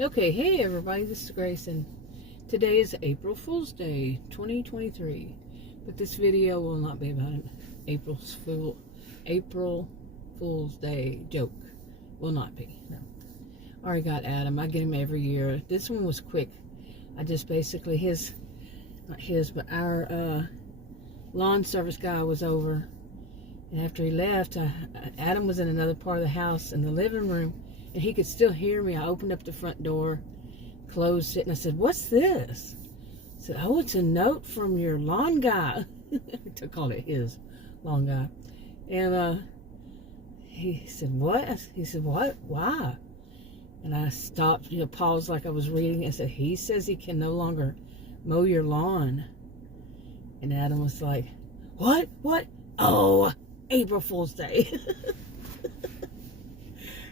Okay, hey everybody, this is Grace, and today is April Fool's Day, 2023. But this video will not be about an April Fool's Day joke. Will not be, no. I already got Adam. I get him every year. This one was quick. I just basically, but our lawn service guy was over. And after he left, Adam was in another part of the house in the living room. And he could still hear me. I opened up the front door, closed it, and I said, "What's this?" I said, "Oh, it's a note from your lawn guy." I called it his lawn guy. And he said, "What?" He said, "What? Why?" And I stopped, paused like I was reading. I said, "He says he can no longer mow your lawn." And Adam was like, "What? What? Oh, April Fool's Day."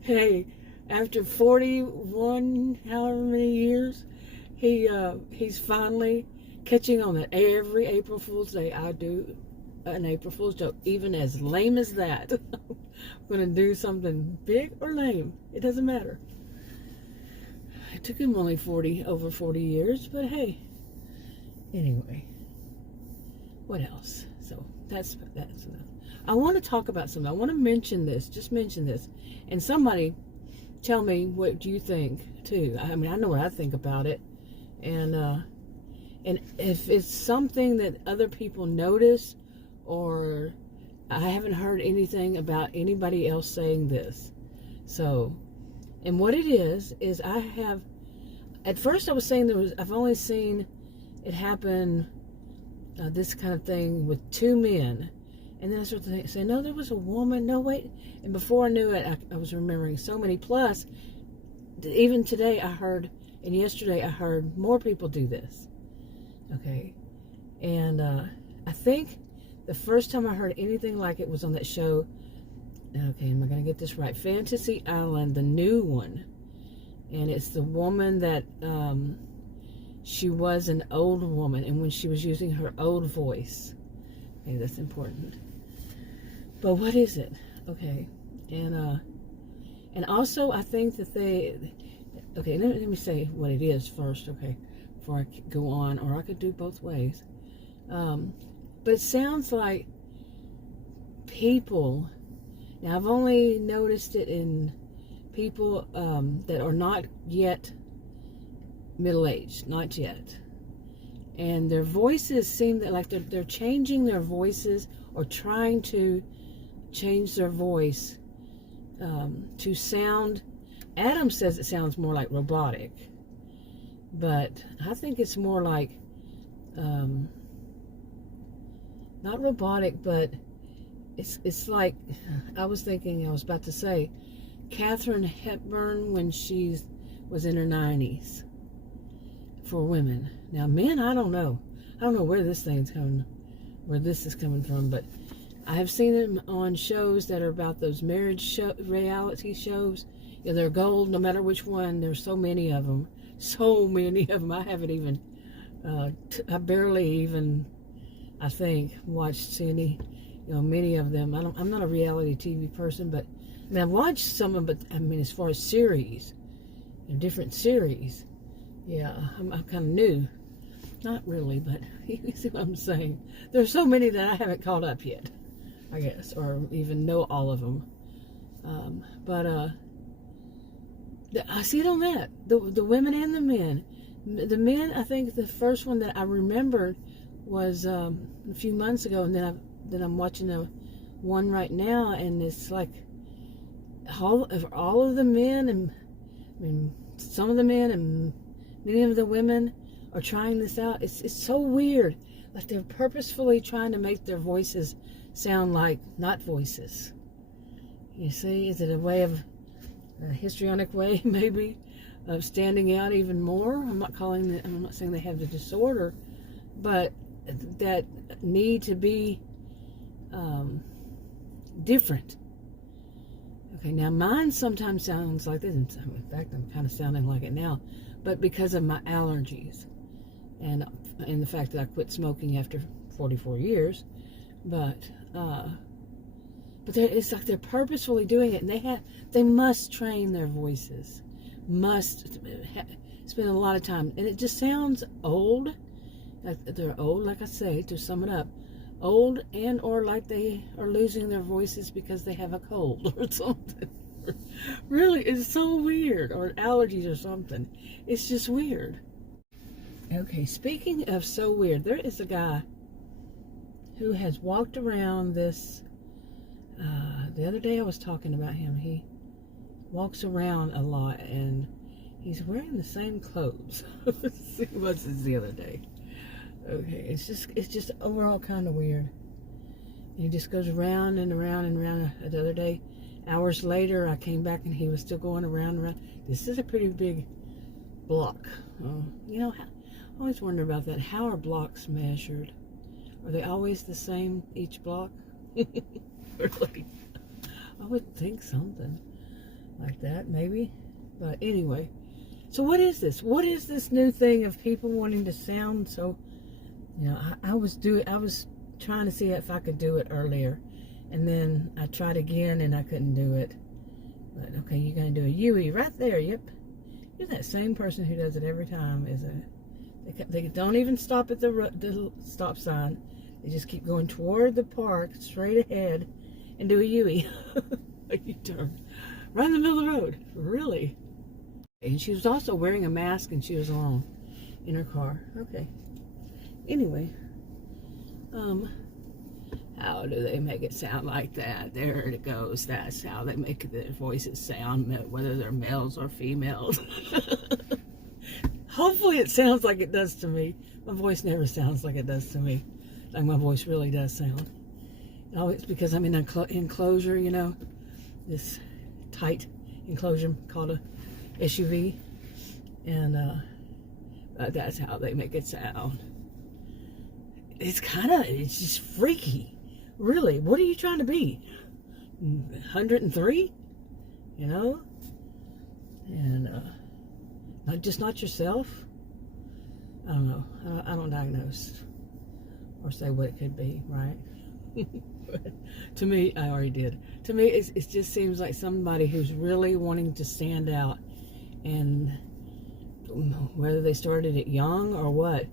Hey, after 41, however many years, he's finally catching on that every April Fool's Day I do an April Fool's joke, even as lame as that. I'm going to do something big or lame. It doesn't matter. It took him only over 40 years, but hey. Anyway, what else? So that's enough. I want to talk about something. I want to mention this. Just mention this. And somebody tell me what do you think, too. I mean, I know what I think about it. And if it's something that other people notice, or I haven't heard anything about anybody else saying this. So, and what it is I have, at first I was saying I've only seen it happen, this kind of thing with two men. And then I started to say, no, there was a woman. No, wait. And before I knew it, I was remembering so many. Plus, even today I heard, and yesterday I heard more people do this. Okay. And I think the first time I heard anything like it was on that show. Okay, am I going to get this right? Fantasy Island, the new one. And it's the woman that, she was an old woman. And when she was using her old voice. Okay, that's important. But what is it? Okay, and also I think that okay, let me say what it is first, okay, before I go on, or I could do both ways. But it sounds like people. Now I've only noticed it in people that are not yet middle-aged, not yet, and their voices seem that like they're changing their voices or trying to change their voice to sound. Adam says it sounds more like robotic, but I think it's more like not robotic, but it's like I was about to say Katharine Hepburn when she was in her 90s for women. Now men, I don't know where this is coming from, but I have seen them on shows that are about those reality shows. They're gold, no matter which one. There's so many of them. I haven't even, I barely even, I think, watched any, many of them. I'm not a reality TV person, but I mean, I've watched some of them, but I mean, as far as series, different series, yeah, I'm kind of new. Not really, but you see what I'm saying. There's so many that I haven't caught up yet, I guess, or even know all of them. I see it on that. The women and the men. The men, I think the first one that I remembered was a few months ago, and then I'm watching one right now, and it's like all of the men, and I mean some of the men and many of the women are trying this out. It's so weird. Like they're purposefully trying to make their voices sound like not voices. You see, is it a way of a histrionic way, maybe, of standing out even more? I'm not saying they have the disorder, but that need to be different. Okay, now mine sometimes sounds like this. In fact, I'm kind of sounding like it now, but because of my allergies and the fact that I quit smoking after 44 years, but it's like they're purposefully doing it, and they must train their voices must spend a lot of time, and it just sounds old. They're old, like I say, to sum it up, old, and or like they are losing their voices because they have a cold or something. Really, it's so weird, or allergies or something. It's just weird. Okay, speaking of so weird, there is a guy who has walked around this. The other day I was talking about him. He walks around a lot, and he's wearing the same clothes. He was the other day. Okay, it's just overall kind of weird. And he just goes around and around and around. The other day, hours later, I came back and he was still going around and around. This is a pretty big block. You know, I always wonder about that. How are blocks measured? Are they always the same each block? Really? I would think something like that, maybe. But anyway, so what is this? What is this new thing of people wanting to sound so? You know, I was trying to see if I could do it earlier, and then I tried again and I couldn't do it. But okay, you're gonna do a Yui right there. Yep, you're that same person who does it every time, isn't it? They don't even stop at the stop sign. They just keep going toward the park, straight ahead, and do a Yui. A U-turn, right in the middle of the road. Really. And she was also wearing a mask, and she was alone in her car. Okay. Anyway, how do they make it sound like that? There it goes. That's how they make their voices sound, whether they're males or females. Hopefully it sounds like it does to me. My voice never sounds like it does to me. Like my voice really does sound. Oh, it's because I'm in an enclosure, you know, this tight enclosure called a SUV, and that's how they make it sound. It's just freaky. Really, what are you trying to be? 103? You know? And not yourself? I don't know. I don't diagnose or say what it could be, right? To me, I already did. To me, it just seems like somebody who's really wanting to stand out, and whether they started it young or what.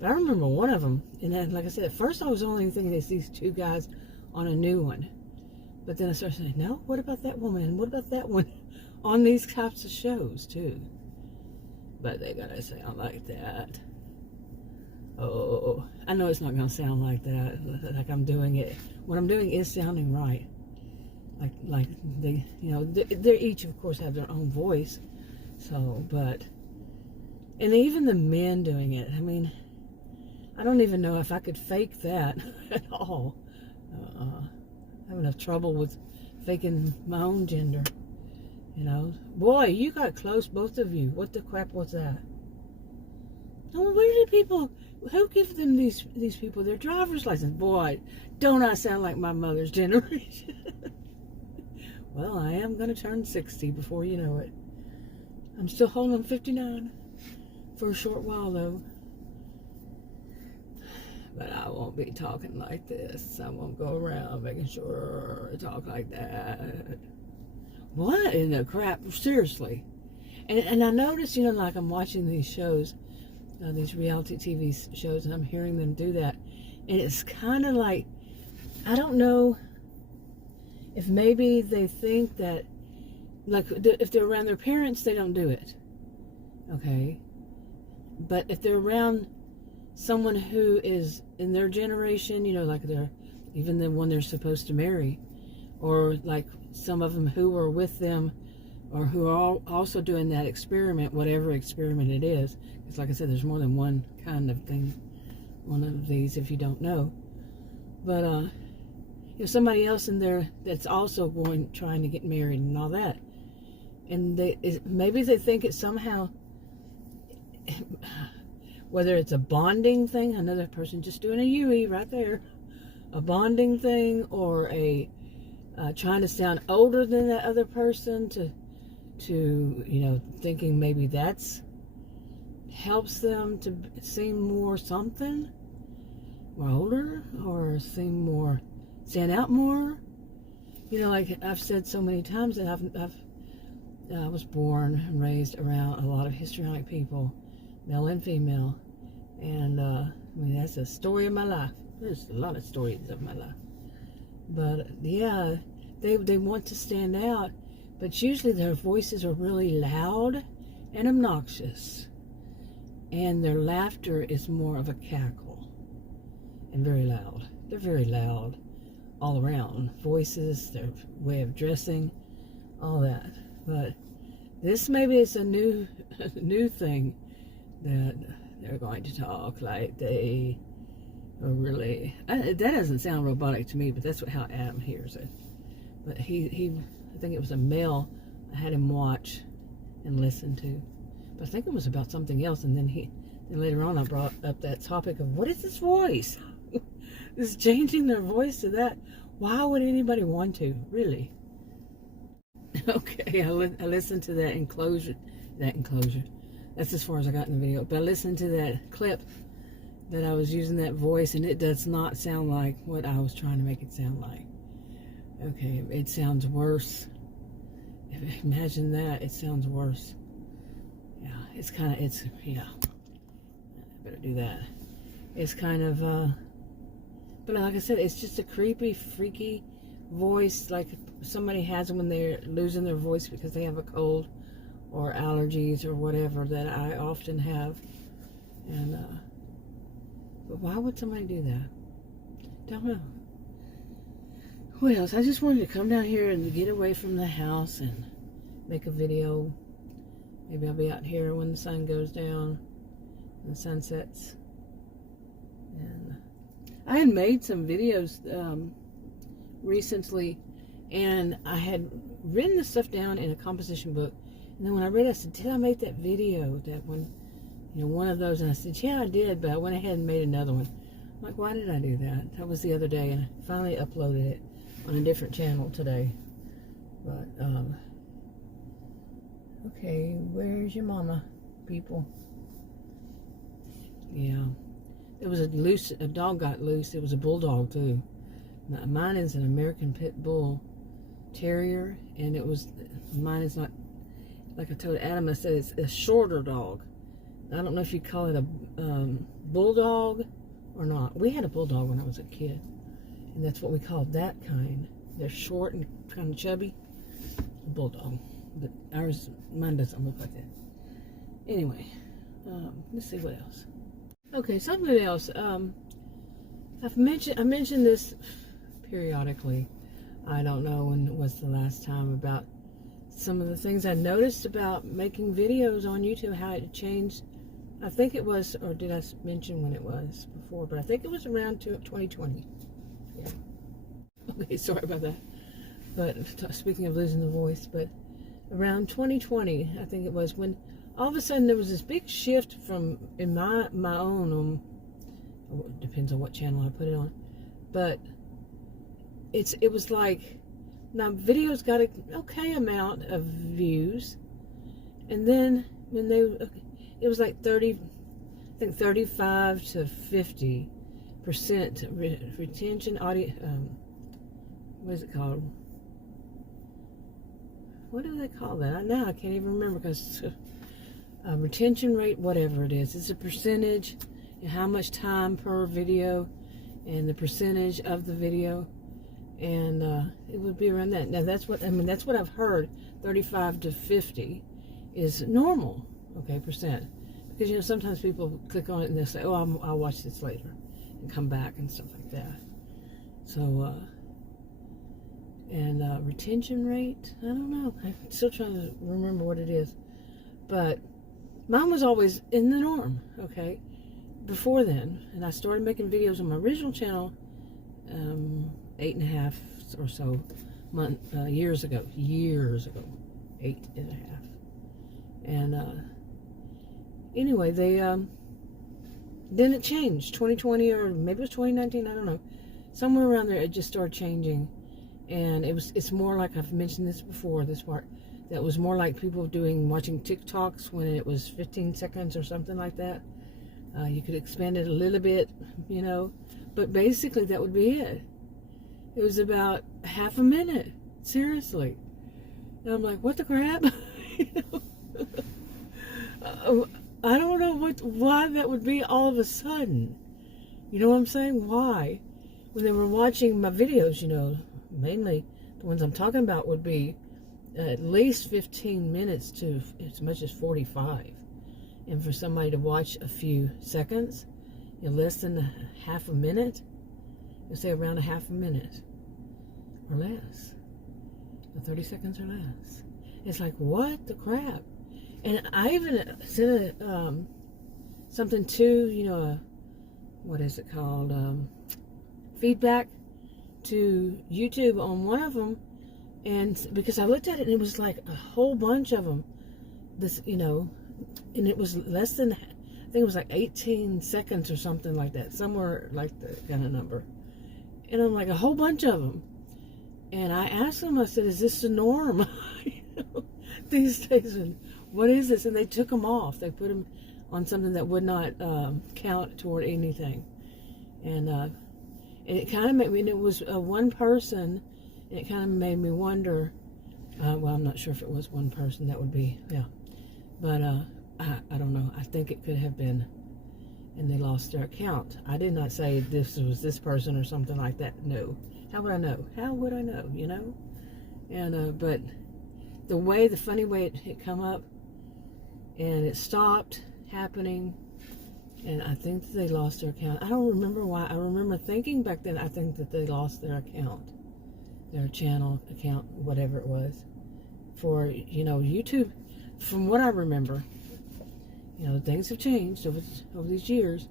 But I remember one of them, and then, like I said, at first I was only thinking it's these two guys on a new one. But then I started saying, no, what about that woman? And what about that one? On these types of shows, too. But they gotta sound like that. Oh, I know it's not gonna sound like that, like I'm doing it. What I'm doing is sounding right. Like they, you know, they each, of course, have their own voice. So, but, and even the men doing it, I mean, I don't even know if I could fake that at all. I have enough trouble with faking my own gender. You know, boy, you got close, both of you. What the crap was that? Oh, where did people? Who give them these people their driver's license? Boy, don't I sound like my mother's generation? Well, I am gonna turn 60 before you know it. I'm still holding 59 for a short while though. But I won't be talking like this. I won't go around making sure I talk like that. What in the crap? Seriously. And I noticed, you know, like I'm watching these shows, these reality TV shows, and I'm hearing them do that. And it's kind of like, I don't know if maybe they think that, like, if they're around their parents, they don't do it. Okay? But if they're around someone who is in their generation, you know, like they're even the one they're supposed to marry, or like some of them who are with them, or who are also doing that experiment, whatever experiment it is. Because like I said, there's more than one kind of thing, one of these, if you don't know. But you know, somebody else in there that's also trying to get married and all that, and maybe they think it's somehow, whether it's a bonding thing, another person just doing a Yui right there, a bonding thing, or a trying to sound older than that other person to you know, thinking maybe that's helps them to seem more something, more older, or seem more, stand out more. You know, like I've said so many times that I've I was born and raised around a lot of histrionic people, male and female, and I mean, that's a story of my life. There's a lot of stories of my life, but yeah, they want to stand out, but usually their voices are really loud and obnoxious, and their laughter is more of a cackle and very loud. They're very loud all around. Voices, their way of dressing, all that. But this maybe is a new thing that they're going to talk like they are really. That doesn't sound robotic to me, but that's how Adam hears it. But he I think it was a male I had him watch and listen to. But I think it was about something else, and then later on I brought up that topic of what is this voice? Is changing their voice to that. Why would anybody want to, really? Okay, I listened to that enclosure. That's as far as I got in the video. But I listened to that clip that I was using that voice, and it does not sound like what I was trying to make it sound like. Okay, it sounds worse. Imagine that. It sounds worse. Yeah, yeah. I better do that. It's kind of, but like I said, it's just a creepy, freaky voice, like somebody has when they're losing their voice because they have a cold or allergies or whatever that I often have. And but why would somebody do that? Don't know. What else? I just wanted to come down here and get away from the house and make a video. Maybe I'll be out here when the sun goes down and the sun sets. And I had made some videos recently, and I had written the stuff down in a composition book. And then when I read it, I said, did I make that video? That one, one of those? And I said, yeah, I did, but I went ahead and made another one. I'm like, why did I do that? That was the other day, and I finally uploaded it on a different channel today. But, okay, where's your mama, people? Yeah. It was a dog got loose. It was a bulldog, too. Mine is an American Pit Bull Terrier, and mine is not, like I told Adam, I said it's a shorter dog. I don't know if you call it a bulldog or not. We had a bulldog when I was a kid, and that's what we called that kind. They're short and kind of chubby. A bulldog. But mine doesn't look like that. Anyway, let's see what else. Okay, something else. I mentioned this periodically. I don't know when it was the last time, about some of the things I noticed about making videos on YouTube, how it changed. I think it was, or did I mention when it was before? But I think it was around 2020. Yeah. Okay, sorry about that. But speaking of losing the voice, but around 2020, I think it was, when all of a sudden there was this big shift in my own, it depends on what channel I put it on, but it was like, now videos got an okay amount of views, and then when it was like 35 to 50% retention audio, what is it called? What do they call that? Now I can't even remember, because retention rate, whatever it is, it's a percentage and how much time per video and the percentage of the video, and it would be around that. Now that's what I've heard. 35 to 50 is normal, okay, percent, because sometimes people click on it and they'll say, oh, I'll watch this later and come back and stuff like that. So and retention rate, I don't know, I'm still trying to remember what it is, but mine was always in the norm, okay, before then. And I started making videos on my original channel 8.5 or so years ago, 8.5. And anyway, then it changed, 2020, or maybe it was 2019, I don't know, somewhere around there it just started changing. And it's more like, I've mentioned this before, this part, that was more like people watching TikToks when it was 15 seconds or something like that. You could expand it a little bit, but basically that would be it. It was about half a minute, seriously. And I'm like, what the crap? I don't know why that would be all of a sudden. You know what I'm saying? Why? When they were watching my videos, mainly the ones I'm talking about would be at least 15 minutes to as much as 45. And for somebody to watch a few seconds, less than half a minute, say around a half a minute or less, 30 seconds or less. It's like, what the crap? And I even sent something to, what is it called? Feedback to YouTube on one of them. And because I looked at it and it was like a whole bunch of them. And it was less than, I think it was like 18 seconds or something like that. Somewhere like that kind of number. And I'm like, a whole bunch of them. And I asked them, I said, is this the norm these days? And what is this? And they took them off. They put them on something that would not count toward anything. And it kind of made me, and it was one person, and it kind of made me wonder, well, I'm not sure if it was one person, that would be, yeah. But I don't know. I think it could have been, and they lost their account. I did not say this was this person or something like that. No. How would I know? How would I know, And, but the funny way it come up, and it stopped happening, and I think that they lost their account. I don't remember why. I remember thinking back then, I think that they lost their account, their channel account, whatever it was, for, YouTube. From what I remember, things have changed over these years,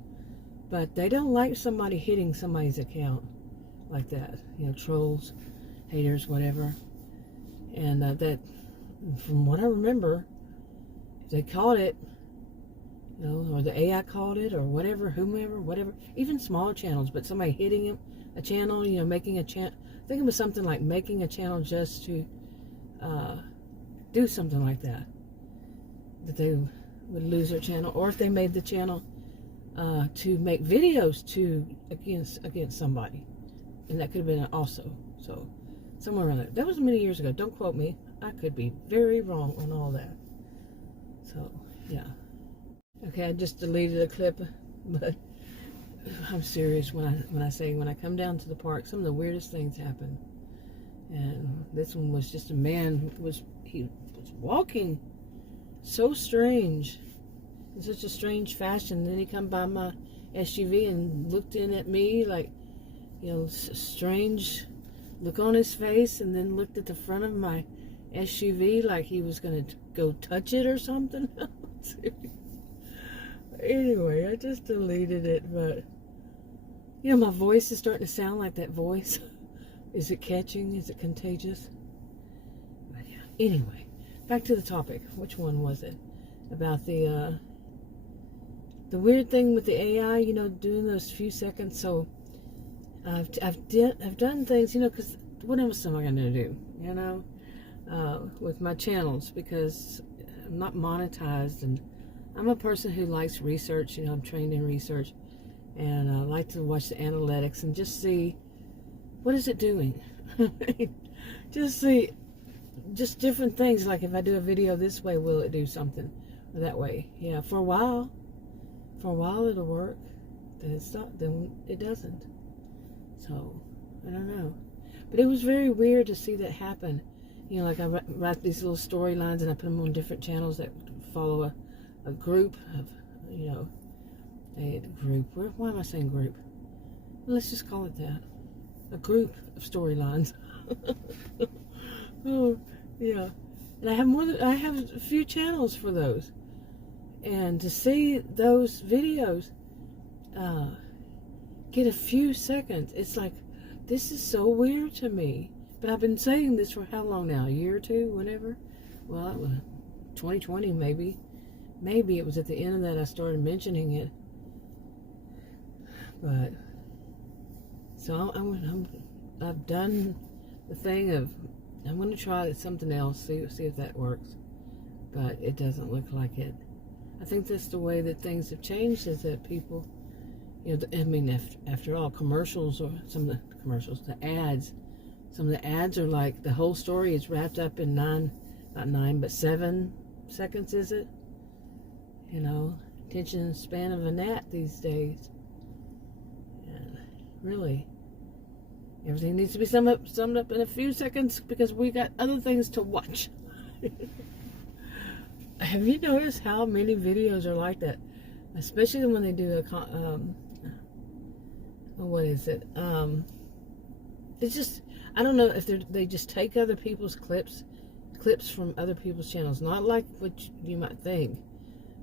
but they don't like somebody hitting somebody's account like that. Trolls, haters, whatever. And that, from what I remember, they caught it, or the AI caught it, or whatever, whomever, whatever, even smaller channels, but somebody hitting a channel, making a channel. I think it was something like making a channel just to do something like that they would lose their channel, or if they made the channel to make videos against somebody, and that could have been also. So somewhere around there. That was many years ago. Don't quote me. I could be very wrong on all that. So yeah. Okay, I just deleted a clip, but I'm serious when I say when I come down to the park, some of the weirdest things happen. And this one was just a man who was walking so strange, in such a strange fashion. Then he come by my SUV and looked in at me like, strange look on his face, and then looked at the front of my SUV like he was going to go touch it or something. Anyway, I just deleted it, but my voice is starting to sound like that voice. Is it catching? Is it contagious? But yeah. Anyway, back to the topic. Which one was it? About the weird thing with the AI, doing those few seconds. So I've done things, because what else am I going to do, with my channels, because I'm not monetized, and I'm a person who likes research. I'm trained in research, and I like to watch the analytics and just see what is it doing. just different things. Like if I do a video this way, will it do something, or that way? Yeah, for a while it'll work. Then it doesn't. So I don't know. But it was very weird to see that happen. Like I write these little storylines and I put them on different channels that follow a group of, a group. Why am I saying group? Let's just call it that. A group of storylines. Oh, yeah. And I have a few channels for those. And to see those videos get a few seconds, it's like, this is so weird to me. But I've been saying this for how long now? A year or two? Whatever? Well, it was 2020 maybe. Maybe it was at the end of that I started mentioning it. But, so I've done the thing of, I'm going to try something else, see if that works. But it doesn't look like it. I think that's the way that things have changed, is that people, after all, commercials, or some of the commercials, the ads, some of the ads are like, the whole story is wrapped up in not 9, but 7 seconds, is it? You know, attention span of a gnat these days. And really, everything needs to be summed up in a few seconds because we got other things to watch. Have you noticed how many videos are like that? Especially when they do a what is it? It's just, I don't know if they just take other people's clips from other people's channels, not like what you might think,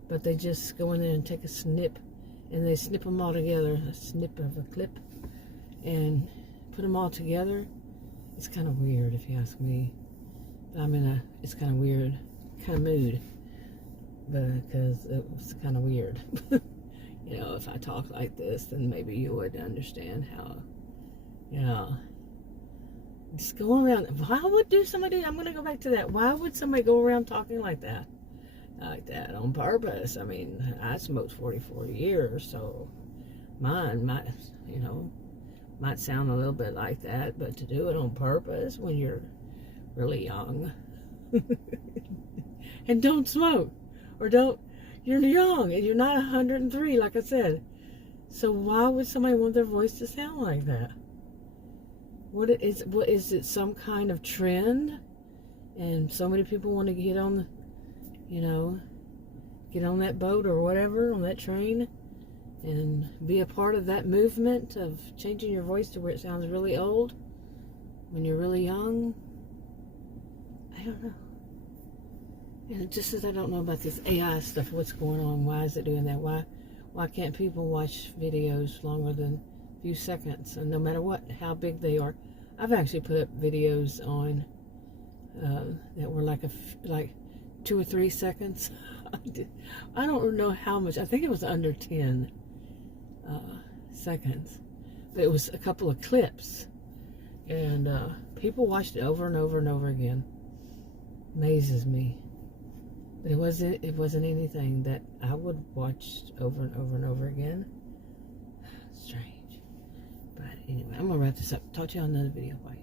but they just go in there and take a snip, and they snip them all together, a snip of a clip, and put them all together. It's kind of weird, if you ask me. But I'm in a, it's kind of weird kind of mood, because it was kind of weird. You know, if I talk like this, then maybe you would understand how, you know, just go around. Why would somebody, I'm going to go back to that. Why would somebody go around talking like that? Like that on purpose? I mean, I smoked 44 years, so mine might, you know, might sound a little bit like that, but to do it on purpose when you're really young. And don't smoke, or don't, you're young and you're not 103, like I said. So why would somebody want their voice to sound like that? What is it, some kind of trend? And so many people want to get on the, you know, get on that boat or whatever, on that train, and be a part of that movement of changing your voice to where it sounds really old when you're really young. I don't know. And it just says I don't know about this AI stuff. What's going on? Why is it doing that? Why can't people watch videos longer than a few seconds? And no matter what, how big they are. I've actually put up videos on that were like 2 or 3 seconds. I don't know how much. I think it was under 10 seconds. But it was a couple of clips. And people watched it over and over and over again. Amazes me. But it wasn't anything that I would watch over and over and over again. Strange. But anyway, I'm going to wrap this up. Talk to you on another video. Bye.